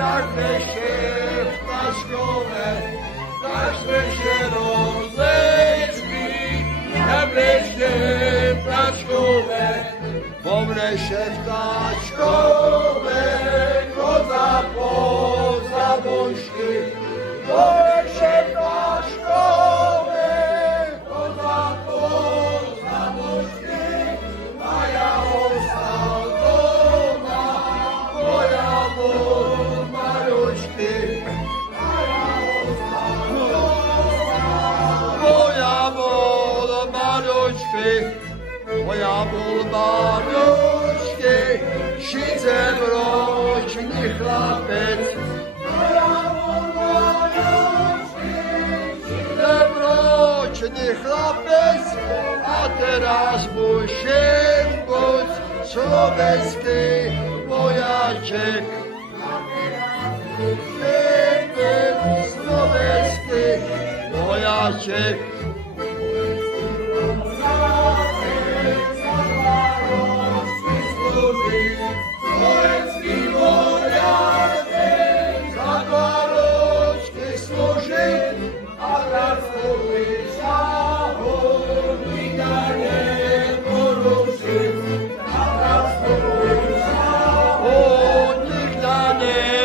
tak beše ptačkové, tak beše rozlečky, tak beše ptačkové, povreše vtáčkové, koza poza božky, povreše vtáčkové, koza poza božky, a ja ostal doma, moja bol maľočky, a ja ostal doma, moja bol maľočky, moja bol maľočky, 60-ročný chlapec, moja bol maľočky, 60-ročný chlapec, a teraz musím buď slovenský vojaček. A teraz musím buď slovenský vojaček. Slovenský vojaček za 2 ročky slúži, a tak slúži sa ho nikda neporuší. A tak slúži sa ho nikda neporuší.